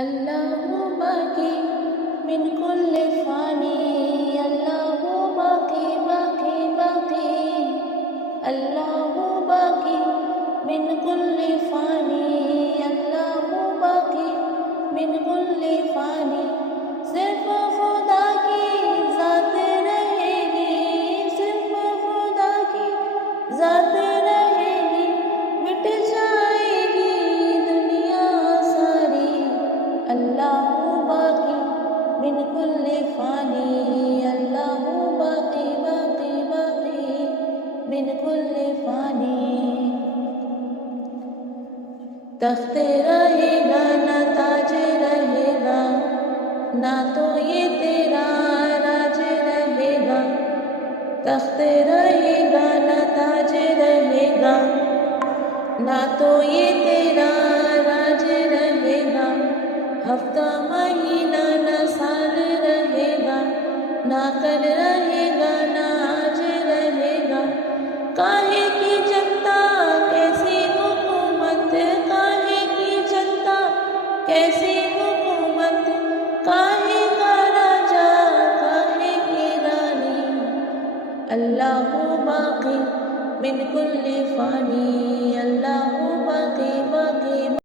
اللہ باقی من کل فانی، اللہ باقی باقی باقی، اللہ باقی من کل فانی، اللہ باقی من کل فانی۔ صرف خدا کی ذات رہے گی، صرف خدا کی ذات رہے گی، مٹ جائے گی دنیا ساری۔ اللہ باقی من کل فانی، اللہ باقی باقی باقی من کل فانی۔ تخت رہے گا نہ تاج رہے گا، نہ تو یہ تیرا راج رہے گا۔ تخت رہے گا نہ تاج رہے گا، نہ تو یہ تیرا راج رہے گا۔ ہفتہ مہینہ نہ سال رہے گا، نہ کل رہے گا نہ آج رہے گا۔ کاہے کی جنتا کیسی حکومت، کاہے کی جنتا کیسی حکومت، کاہے کا راجا کاہے کی رانی۔ اللہ باقی من کل فانی، اللہ باقی باقی